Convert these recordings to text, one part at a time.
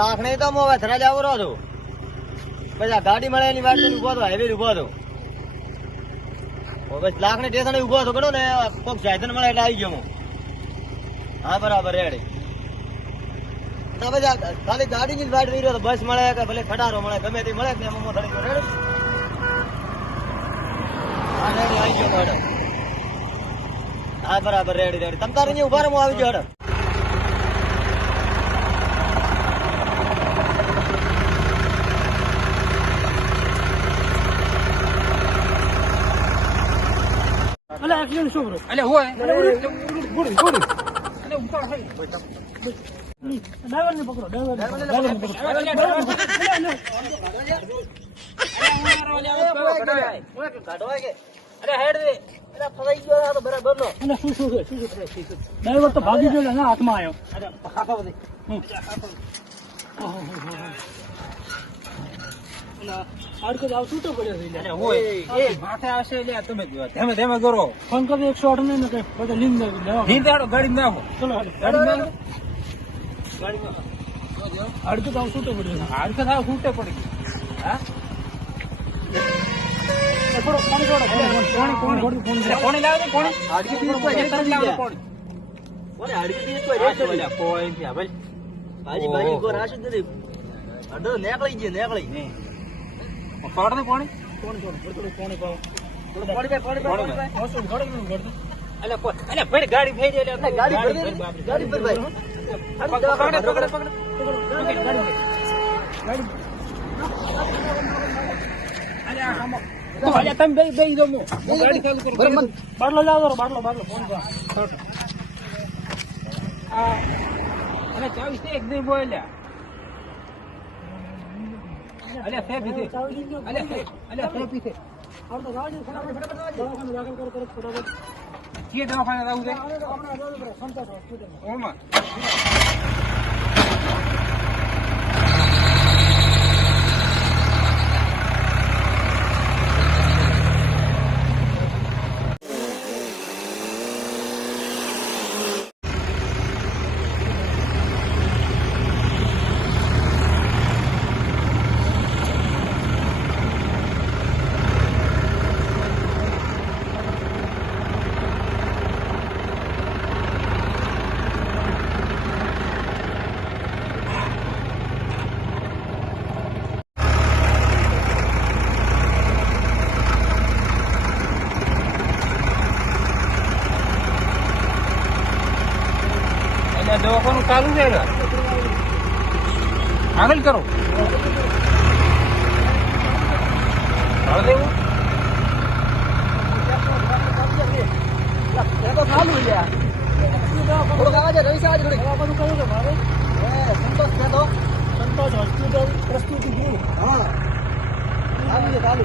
લાખ નહીં તો હું હવે થરા જાવ રહો છું. પછી આ ગાડી મળે એની વાટ ઊભો હતો હાઈવે ઊભો હતો બસ લાખ ને ટેશન ઊભો હતો ગણો ને? કોક સાધન મળે એટલે આવી ગયો હું. હા, બરાબર રેડી પછી આ ખાલી ગાડીની જ વાટ રહી રહ્યો બસ મળે કે ભલે ખટારો મળે, ગમે તે મળે એમાં હું થડી ગયો રેડી આવી ગયો મેડમ હા, બરાબર રેડી રેડી તમ તારે ઊભા રહો આવી ગયો, હેડો. શું બરો એટલે હોય. ગુડી ગુડી ડ્રાઈવર ને પકડો ડ્રાઈવર ને પકડો. અરે હેડ દે ડ્રાઈવર તો ભાગી ગયો ને હાથમાં આવ્યો હમ. ઓહો, હો, હો, હો. અને હાડકો આવ છૂટો પડ્યો છે એટલે હોય. એ માથે આવશે એટલે તમે ધીમે ધીમે કરો. ફોન કરી ને કઈ ગાડી નાખો. ચલો ગાડી ગાડી હાડકો છૂટો પડ્યો પડી હા? કોણી લાવે કોણી હાડકી નીકળી ગયો નીકળી. પકડ પકડ ગાડી ગાડી અરે આ અલ્યા તમે બે બે દો. બાટલો લાવો બાટલો બાટલો ફોન કરો અરે ચાવીસ એક દી બોલ્યા અલ્યા ફેફી છે અલ્યા ફે- અલ્યા ફેફી છે આવ તો જાઓ ફટાફટ ફટાફટ દવાખાને દાખલ કરો તરત ફટાફટ કે દવાખાને જવું છે ઓમાં એટલે દવાખાનું ચાલુ છે ને? આગળ કરો. સંતોષ હોસ્પિટલ પ્રસ્તુતિ ગૃહ હા. ચાલુ છે, ચાલુ.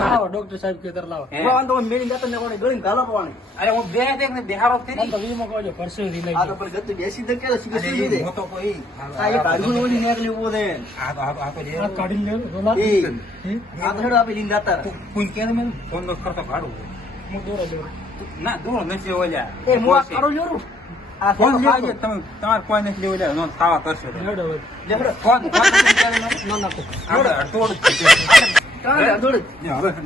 અમારા ડોક્ટર સાહેબ તો તું દે. તો કરો ડોક્ટર કે લાવો. હોય, મેલી જાતો ને કોને ગળીને ગાળો પડવાની. અરે હું બે દેખ ને બિહારો તો વીમો લઈ આ તો ગતું બેસી તો ક્યારે સીધું અરે દે. મોટો કોઈ. આ એક હાડકું ઓલી નીકળી ઊભો છે. આ તો આ તો આ કાઢી લે રોલા આ તો હેડો આપી લઈને જતા કોઈ કે મેં? ફોન નો ભાડું હું દોરો દોરો. ના દૂર નથી ઓલ્યા. એ, હું આ કાઢું જોરું. આ ફોન લેવાજે તમે તમારે કોઈ નથી લેવું નો ખાવા કરશો. ફોન. કાં લે, દોડ.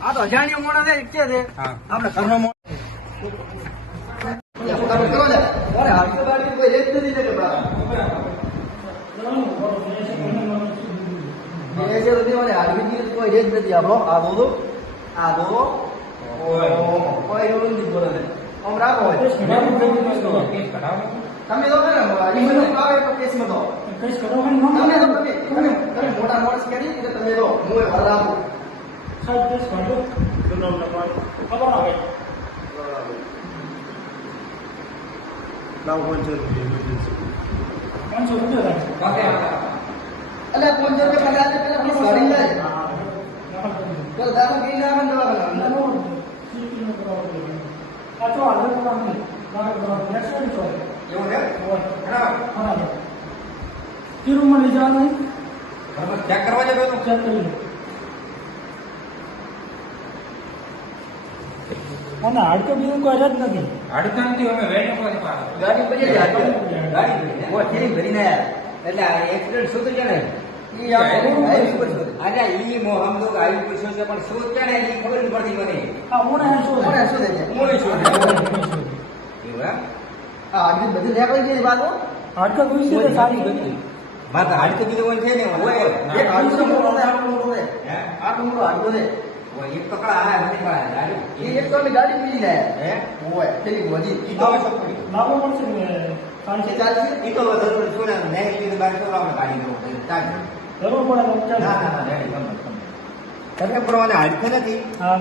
આ તો અજાણ્યો મોણા છે, કે આપણે ઘરનો મોણો. ફટાફટ કરો લે. અરે, હાડકું બાડકું કોઈ રેત નથી ને કે બા. એ છે તો દેવાને હાડકીની કોઈ રેત નથી આપણો. આ દો, આ દો. ઓહો, કોઈ એવું નથી બોલે ને. આમ રાખો. કેસ. તમે તો હજી બધું આવે તો કેસમાં તો. કરવાનું તમે તો તમે તમે તમે મોટા માણસ કરી એટલે તમે તો હું એ વર રાખું. સાહેબ કેસ કાઢો ગુલાબ લગાવો ખબર આવે પાંચસો રૂપિયા બાકી એટલે ભરી જાય આવે ના, નો. સીટી નો કરાવવો પડે. તો હાલે કરવાનું નહીં. કરવાનું. એક્સિડન્ટ હોય. એવું છે? બરાબર. બરાબર. તિરુમલ જવાનું નહીં? બરાબર. ચેક કરવા જતો? ચેક કરી. અને હાડકું બીજું કોઈ જ નથી અડધણથી અમે વેણું. ગાડી પછી ગાડી ભરીને આયા. એટલે આ એક્સિડન્ટ શું થયું છે ને આ. અરે ઈ મો સમજો કે હાઈવે ઉપર શું છે પણ શું છે ને ખબર નથી પડતી મને. આ ઓણે શું છે? શું થાય શું એવું એમ? આ બધી બધું નીકળી ગઈ વાતો? હાડકું જોઈશે ને સારી ગતિ મારે તો કીધું હોય છે ને હોય. એક હાડકું મોટું હોય, આટલું મોટું હોય. હે? આટલું મોટું હાડકું છે. હોય, એક પકડા હા નથી પકડા ગાડી. એ એક તો ગાડી પીડી જાય હે? હોય પેલી ગોજી ઈ તો પડી લાવવો પડશે ને ચાલશે ચાલશે? ઈ તો નહીં બાર ગાડી નો ચાલશે જરૂર પડે ચાલો. ના ના ના રેડી ગમે તમે પ્રમાણે હાડકું નથી? હા.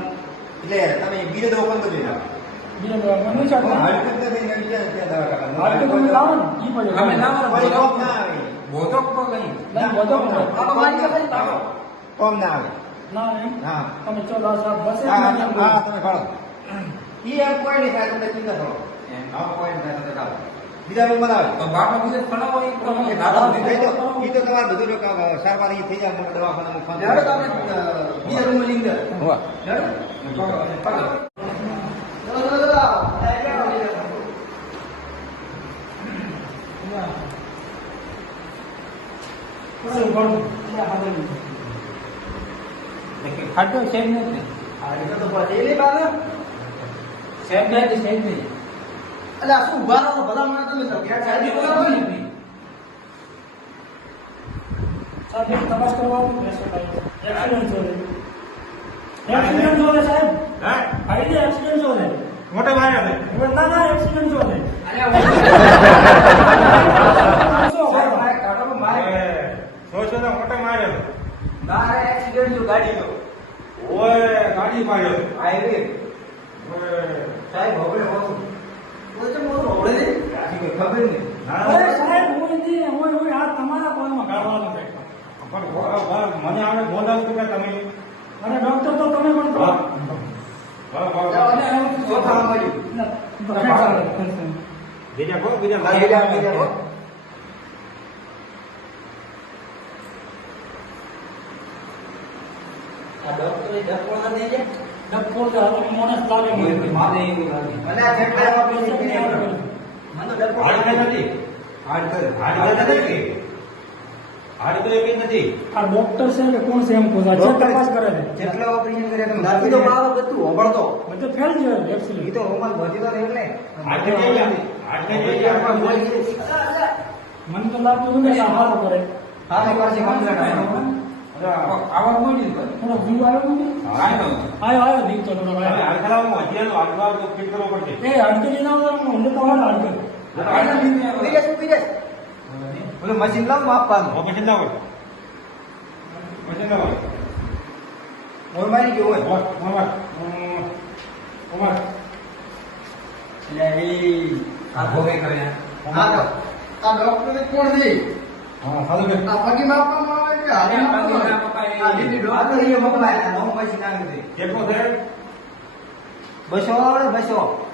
એટલે તમે બીજો દવાખાનો બદલી નાખો? બીજો દવા મને ચાલો. હાડકું જ નથી ને બીજા ત્યાં દવાખાના હાડકું તમે લાવો ને. ઈ પડે અમે લાવવાનો કોઈ કોમ ના આવે. બોધો તો નહીં. નહીં, બધો પડે. આ મારી પાસે લાવો. કોમ ના આવે. ના એમ? હા. તમે ચલો આ સાહેબ બસે હા નથી હા આવતું. તમે ફાળો. ઈ એમ કોઈ નહીં થાય તમને ચિંતા કરો. હા કોઈ નહીં થાય તમે ચાલો બીજા રૂમ બનાવો તો બાપા બીજે એ થઈ. ઈ તો તમારે બધું સારવાર ઈ થઈ જાય મોટા દવાખાનામાં ફોન બીજા રૂમમાં લઈ જાઓ. હોવા. બસ, ઘણું. એટલે આ બધું. ખાટો સેજ નથી સેજ નથી સેજ નહીં અલા, શું ઊભા રહો? ભલા મને તમે સાઈડે ઊભા રહો ને. સાહેબ તપાસ કરવા આવું ને, એક્સિડન્ટ જોડે એક્સિડન્ટ જોડે સાહેબ. હા. ફાઈલે એક્સિડન્ટ જોડે મોટો ભાઈ આવે. ના ના એક્સિડન્ટ જોડે ગાડી માર્યો. સાહેબ, હવે હોતું. તો મોરું હોળે નહીં. ખબર નહીં. અરે સાહેબ હું નથી હું હું આ તમારા કોલમાં ગાળવાનો છે પણ ઓ- ઓ- મને આવે બોલાવતું કે તમે અને ડોક્ટર તો તમે પણ કહો. વાહ, વાહ, વાહ. અને હું ચોથા મળ્યું. ના, તો ખેંચાડો. બીજા કહો બીજા બીજા, બીજા કહો. આ ડોક્ટરે ડફોડા નહીં છે? ડફોર તો હવે માણસ લાગે મને. એવું લાગે મને જેટલા તો હાડકં નથી. કે નથી? આ ડોક્ટર છે કે કોણ છે એમ પૂછા છે. તપાસ કરે છે. જેટલા ઓપરેશન કર્યા તમે દાદી તો મારો બધું હોભળતો. બધે ફેલ તો ભજી તો એટલે. મને તો લાગતું કે કરે હા, કમ્પ્લેટ આવે. મળી થોડો જીવ આવ્યો. આયો આયો દીપ તો થોડો. હાડકલામાં હજીયાનું હાડકલામાં તો ફિટ કરવો એ હડકે લઈને આવો હું ને હડકે. ઊભી રહેશ, ઊભી રહેશ. ઓલું મશીન લાવ માપવાનું. ઓપરેશન ના હોય ઓપરેશન ના હોય મોર મારી ગયો હોય. ઓમર, ઓમર, ઓમર, ઓમર. એટલે આ ભોગે કરે આ ડોક્ટર કોણ છે હા, કે. આ પગે માપવામાં છે. બસો આવડે બસો.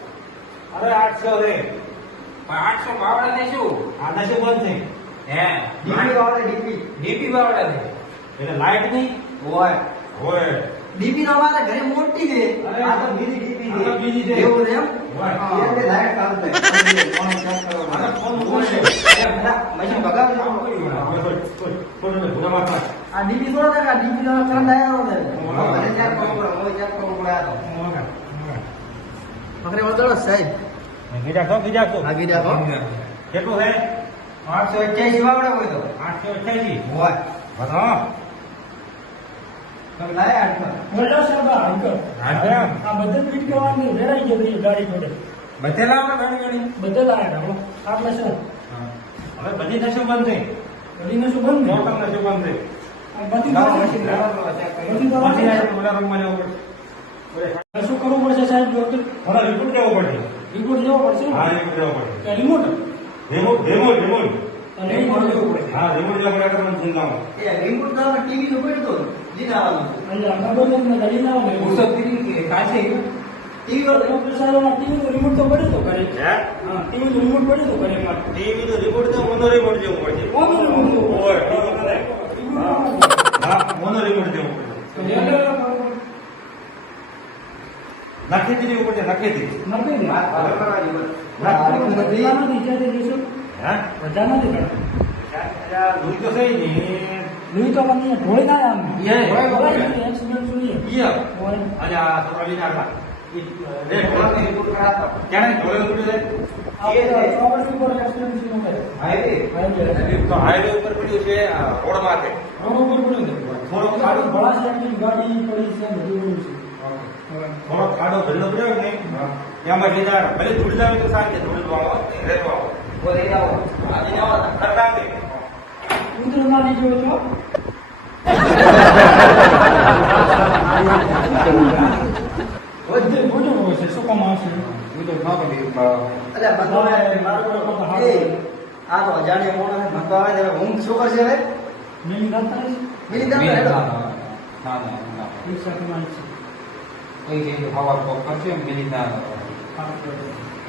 અરે આઠસો છે. આઠસો બાવડા ને શું? આના શું બંધ છે. હે? ડીપી આવડે ડીપી. ડીપી બાવડા ને એટલે લાઈટ નહીં? હોય. હોય. ડીપી નો વાળા ઘરે મોટી છે. અરે, આ તો બીજી ડીપી છે. બીજી છે. એવું છે એમ. એટલે લાઈટ ચાલુ થાય. ફોન કરવાનો. આ તો ફોન મૂકો છે. ભગાવી આ દેવાનું. કોઈ હોય. હવે કોઈ- કોઈ- ભૂલા માફ આ ડીપી થોડો થાય કે આ તો કરંટ આવ્યો ને મને કરવો પડે કરવો પડે આ તો. પકડે સાહેબ બીજા કહો, બીજા કહો. આગી જાતો કેટલું છે આઠસો એક્યાસી વાવડે હોય તો આઠસો અઠ્યાસી હોય તમે લાયા આઠસો બોલ્યો સાહેબ આ હા. આ બધે ફીટ કરવાની વેરાઈ ગઈ ગાડી જોડે બધે આપણે ઘણી ઘણી બધે લાયા હતા. આપણે શું હવે બધી થશે બંધ થઈ બધી શું બંધ ને? મોટમ નશો બંધ થઈ બધી રૂમમાં જવું પડશે. શું કરવું પડશે સાહેબ ડોક્ટર ઓલા રિપોર્ટ લેવો પડશે રિપોર્ટ લેવો પડશે હા રિપોર્ટ લેવો પડશે remote remote remote remote remote લેવું પડે હા રિમોટ લેવો પડે તો મને ચિંતા રિમોટ તો ટીવી નું પડ્યું હતું અહીંયા ખબર નથી ને ઘડી ના આવે ઉત્સવ કરી ટીવી વાળો પ્રસારોમાં ટીવી નું રિમોટ તો પડ્યું તો ઘરે હે? હા ટીવી નું રિમોટ પડ્યું તો ઘરે મારે. ટીવી નો રિમોટ તો મોનો રિમોટ જેવું પડશે કોનો રિમોટ ઓય, ટીવી નહીં. હા મોનો રિમોટ જેવું પડશે નાખી દીધી ઉપર નાખી દીધી નથી ને નથી. બધા નથી ક્યાંથી જોઈશું હે? બધા નથી ઘરે અલ્યા, દૂધ તો નહીં ઢોળી ના આમ. એ એક્સિડન્ટ જોઈએ ઈએ. હોય. છોકરા લઈને હાઈવે. ઉપર પડ્યું છે રોડ માથે રોડ ઉપર પડ્યું છે. ખાડો ભલા સાઈડની ગાડી પડી છે બધું થોડો ખાડો ભરેલો પડ્યો ને એમાં લીધા ભલે ધૂળ જાવે તો સાચે ધૂળ તો આવો રેતો આવો બોલે આવો આજે આવો કરતા કે ઉતર ના લીધો છો બધે ભોજન હોય છે શું કામ આવશે અલ્યા ભગવાન એ આ તો અજાણ્યા માણસ મતો આવે ત્યારે ઊંઘ શું કરશે હવે? છે. મિલી દામ હેડો. પૈસા કમાય છે. હા,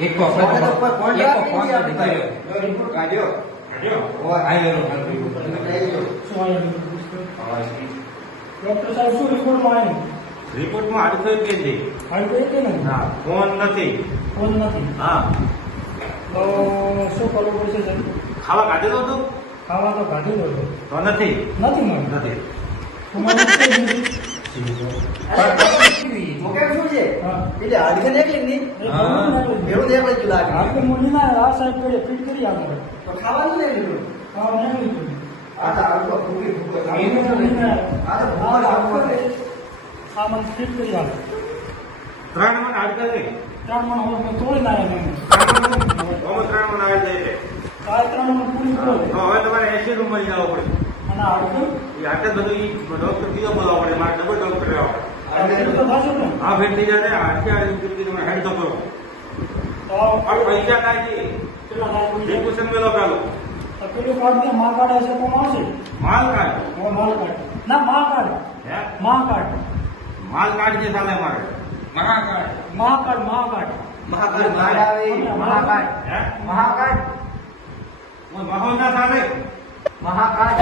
એક તો કોઈ એક ફોન. કર્યો. કાઢ્યો. કાઢ્યો. ઓય, આયો. શું આયા ડોક્ટર સાહેબ શું રિપોર્ટમાં આવ્યું રિપોર્ટમાં આડસો કે એ કે નહીં. ફોન નથી. ફોન નથી. હા. તો શું કરવું પડશે સાહેબ? ખાવા કાઢેલો હતો ખાવા તો કાઢી દો તો નથી? નથી મળ્યું. નથી. ખાવાનું ફિટ કરી આપે. ત્રણ મણ આડકા છે ત્રણ મણ હોય તો તોડી ના આવે એમ. ત્રણ મણ આવે છે. કાલ ત્રણ મણ પૂરી હવે તમારે એસી રૂમ મળી જવું પડે. અને હાડકું એ આટલે બધું એ ડોક્ટર કીધો બોલાવવા પડે. મારે ડબલ ડોક્ટર લેવા પડે. હા ફેર થઈ જાય આજે આડી તમે હેડ તો કરો. પૈસા કાઢી કેટલા થાય પૈસા? રિપોર્શન મેલો પેલો. કાર્ડ ને માં કાર્ડ હશે કોણ આવશે? માલ કાર્ડ. માલ કાર્ડ? ના માં કાર્ડ. હે? માં કાર્ડ. માલ કાઢજે સાલે મારે મહાકાળ. મહાકાળ મહાકાળ મહાકાળ મહાકાળ. હે? મહાકાળ મહાકાળ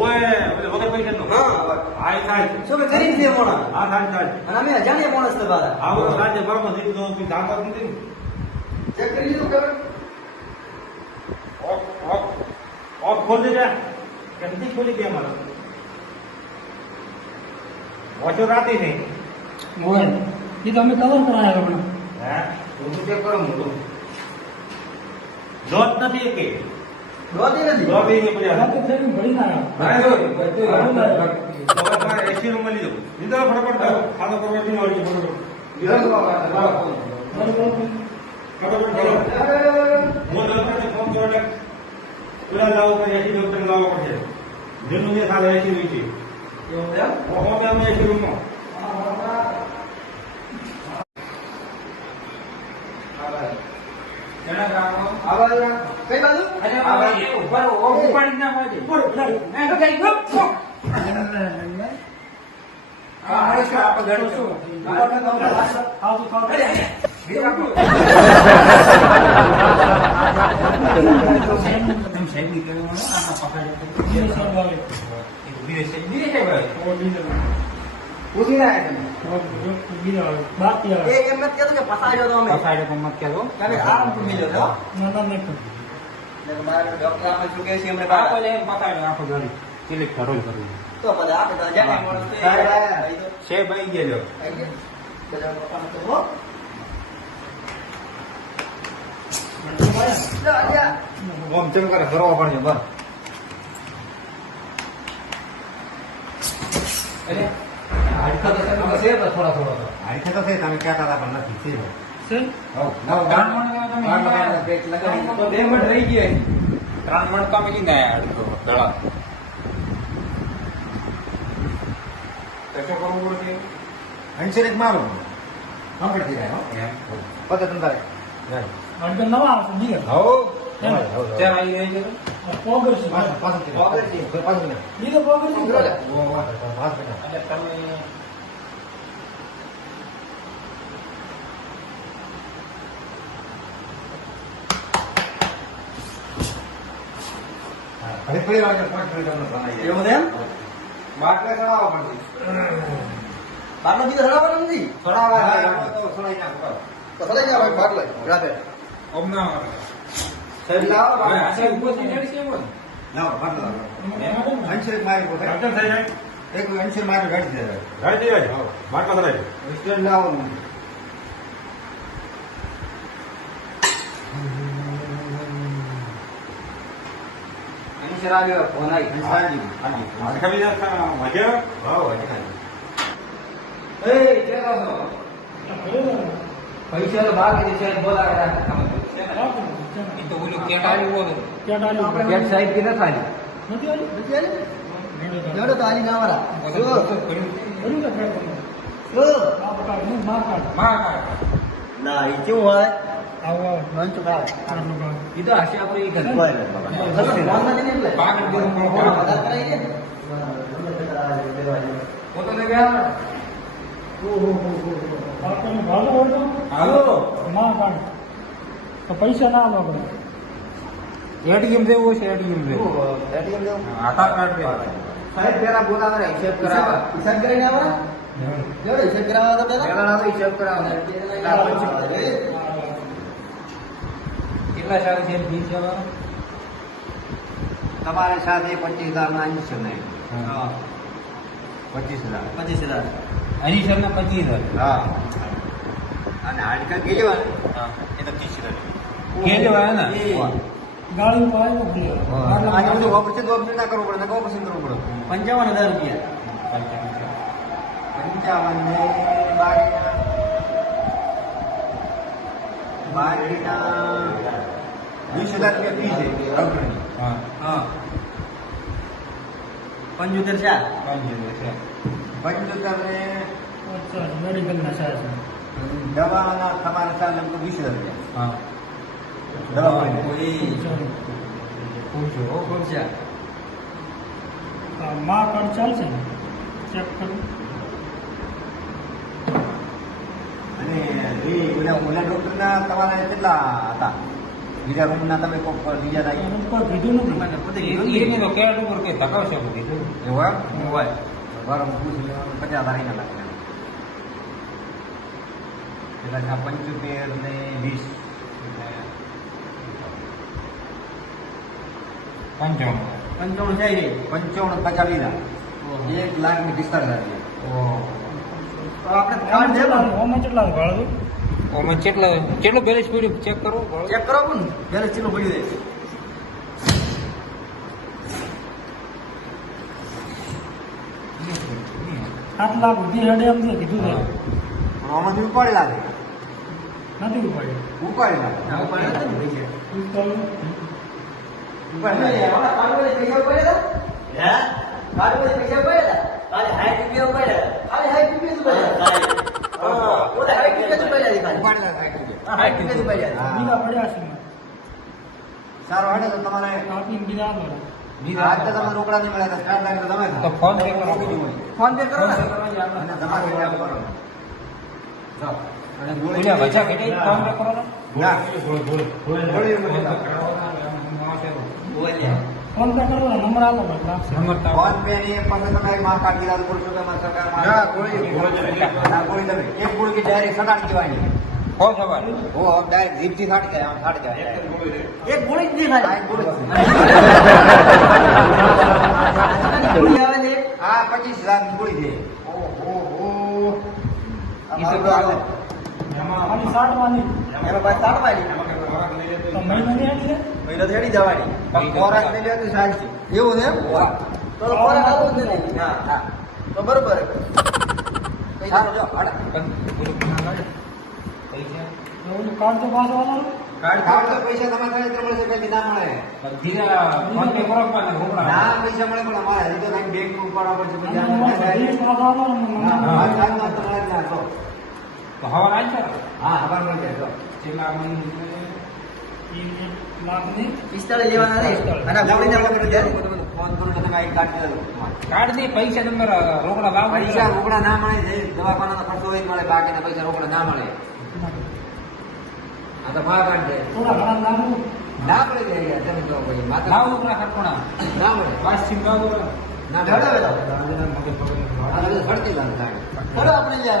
ઓય ઓલે વગર પૈસાનો હા આ થાય. શું કરી છે મોણા? આ થાય થાય. અને અમે અજાણ્યા માણસ તો બારા આ બધું સાંજે બરોબર દીધું તો કોઈ જાણતા જ નથી ને. કરી લીધું ખબર? ઓફ ઓફ ઓફ ખોલ દેજે ખોલી દે મારે ઓછો રાતી નહીં. હોય. એ તમે કવર કરાયા હમણાં હે? હું તો ચેક કરું હું તો. લોટ નથી કે રોતી નથી. લોટ એ નહીં પડ્યા તો ફેર ના આવ્યા. ભાઈ જો, બધું હવે તમારે એસી રૂમમાં લીધો. લીધો ફટાફટ ખાધો કરવા થી વળી ફટાફટ. બરોબર. ફટાફટ. કરો. હું ડોક્ટરને ફોન કરો એટલે પેલા લાવો પડશે. જેનું જે સાલે એસી હોય છે. તો ખાવ. અરે, અરે. બીજા કોઈ. તમે સાહેબની કહેવાનું ને, આમાં પકડ્યો. બીજો સાહેબ આવે. એ તો બીજે સાહેબ, પૂછી તમે. એ એમ કહેતો કે પસાડ્યો તો અમે મત કહેતો. તમે આરામથી મિલ્યો છો ના, ના, નહીં. ડોક્ટર આપણે શું કહે છે એમને આ બહાર પકડ્યો આખો ગાડી. સિલેક્ટ કરો જ તો ભલે આપણે તો છે. ભાઈ તો સાહેબ આવી ગયેલો. બધા પપ્પાને તો હો. ઓમ ચમ કરે ફરવા પડશે બસ હાડકા તો છે થોડા થોડા તો. હાડકા તો છે તમે કહેતા હતા પણ નથી છે. બે મણ રહી ગયા. ત્રણ મણ તો અમે લીધા હાડકો શું કરવું પડશે ઇન્સ્યોરન્સ મારું. તમ તારે. હળદર નવા આવશે. હો એમ. આવી રહી છે તો? પોગર છે પાછળ, પાછળથી. પોકેટથી. પાછળથી. ઈ તો પોગર છે ઉભરો લે. ઓ. એટલે તમે પડી પાંચ મિનિટ બનાવી એવું એમ? બાટલે ચડાવવા પડશે. બાટલો બીજો નથી ચડાવવા તો ચડાઈ નાખો. તો ગયા ભાઈ રાતે હમણાં સાહેબ લાવો. આશે ઊભો થઈ જાય છે એમ લાવો, બાટલો લાવો. ને? અંશેર મારી પોતે. એક અંશેર મારી ગાડી દે. સ્ટેન્ડ લાવો. અંશર આવ્યો ફોન આવી હાજી, હાજી. હા, હજી હાજી. એ કેતો છો પૈસા તો બાકી છે બોલાવે રાખે ઓલું કેટાળું ગેટ સાહેબ કે નથી આલી નથી આવ્યું? નથી આલી જોડો તો આલી ના વાળા જો કર્યું કે ફેર જો આ પ્રકારનું માર કાઢ. માં કાઢ. ના એ કેવું હોય આવો, આવો. મંચ કાઢ આટલું કાઢ. એ તો હાસ્ય આપણે કરે હોય ફોન એટલે ગયા? તો હાલો. માર કાઢ. તો પૈસા ના પડે. ATM દેવું હશે, એટીએમ દેવું એટીએમ દેવું આધાર કાર્ડ દેવું સાહેબ પેલા બોલાવે હિસાબ કરાવવા હિસાબ કરીને આવવા જોડે હિસાબ કરાવવા તો પેલા? પેલા તો હિસાબ કરાવવા કેટલા સારા છે? ફી છે? તમારે સાથે પચીસ હજાર ના અંશ ને હા. પચીસ હજાર પચીસ હજાર હરી સર ના પચીસ હજાર. હા. અને હાડકા હોય એ તો ત્રીસ હજાર કેજો ને? ગાડી ભલે. આજે બધું ઓપરેશન તો ઓપરેશન ના કરવું પડે નકર ઓપરેશન કરવું પડે પંચાવન હજાર રૂપિયા પંચાવન ને બાકીના વીસ હજાર રૂપિયા ફી છે ડૉક્ટરની. હા. હા પંચોતેર ચાર પંચોતેર છે. પંચોતેર ને મેડિકલના ચાર્જ. દવાના તમારે ચાલ લગભગ વીસ હજાર રૂપિયા હા. કોઈ પૂછો. હો. ખુરશા આ માર કાર્ડ ચાલશે ચેક અને એ ઓલા ઓલા ડૉક્ટરના તમારે કેટલા હતા બીજા રૂમના તમે કોક બીજા હતા રૂમ પર કીધું નથી મને પોતે એ- કીધું એની રૂમ પર કેટ ધકાવ છે બધી. એવા મોબાઈલ બરાબર પૂછી લેવાનું પચાસ એના લાગે એટલે પંચોતેર ને વીસ એટલે પંચાવન. પંચાવન છે રે પંચાવન પચાસ લીધા. એક લાખ ને પિસ્તાળીસ હજાર ઓમાં કેટલા કેટલું બેલેન્સ પડ્યું ચેક કરો ચેક કરો પણ બેલેન્સ ચેટલું પડ્યું છે? સાત લાખ સુધી રડે એમ છે કીધું છે. પણ આમાંથી ઉપાડી લાગે. નથી ઉપાડ્યું. ઉપાડી. ઉપાડી લાગે. ઉપાડી સારું હાડે તો તમારે રોકડા નહીં મળ્યા તો સ્ટાર્ટ લાગે તો તમે તો ફોન પે કરો ફોન પે કરો ને અને તમારે કરો. અને ગોળી ઓલા કેટલી ફોન પે કરો ને? ગોળી એમાં પે જતા. કરાવવાના, માસે બોલ્યા. ફોન પે કરો ને નંબર આપો ભાઈ લાગશે નંબર તો ફોન પે ની એક પાસે તમે માં કાઢી દીધા તો બોલશો કે અમારી સરકારમાં ના, ગોળી- ગોળી ના, ગોળી તમે એક ગોળી કે ડાયરેક્ટ સટાડી દેવાની હો સવાર ઓ ડાયરેક્ટ જીભથી સાટી જાય આમ સાટી જાય એક ગોળી જ નહીં આ ખાલી. એક ગોળી જ છે. ગોળી આવે છે એક. આ પચીસ હજારની ગોળી છે ઓહો આ ઈ તો મારું તો હાલે. ખાલી સાઠ વાની એમાં પાછી સાત વાળી. તો મહિનો છે થેડી જવાની. પણ ખોરાક લઈ લે તો ચાલશે. એવું તો ખોરાક આવું જ. હા, હા. તો બરોબર. પૈસા કાર્ડ તો પાછું આવવાનું કાર્ડ કાર્ડ તો પૈસા તમારે થાય મળશે પેલી ના મળે ધીરા ફોન પે કરો પાછા ના પૈસા મળે પણ અમારે હજી તો કાંઈક બેંક ઉપાડવા પડશે પૈસા ના ને હા, મને- હા, સારું, તો મળે જ ના, તો. તો હવા આવી છે હા ખબર મળી જાય તો. છેલ્લા પિસ્તાળીસ લેવાના નહીં અને ફોન કરું તમે કાર્ડની પૈસા તમારે રોકડા લાવો પૈસા રોકડા ના મળે જે દવાખાનાનો ખર્ચો હોય મળે બાકીના પૈસા રોકડા ના મળે. આ તો ભાવ કાઢ ના મળે. છે તમે જો ભાઈ માથા લાવો રોકડા ખર્ચોણા ના મળે પાંચ સિમ લાવો ના હેડો મળે વેલો. આ તો ફરતી લાલ આપણે યાર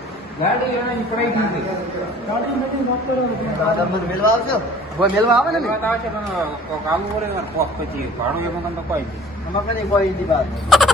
ગાડી એને પડાઈ દીધી ગાડી નથી વાત કરો આ તમે મને મેલવા આવશો? કોઈ મેલવા આવે ને? વાત આવશે પણ કોક આવું કોક પછી ભાડું એમાં તમને કોઈ કદી કોઈ ઈ વાત.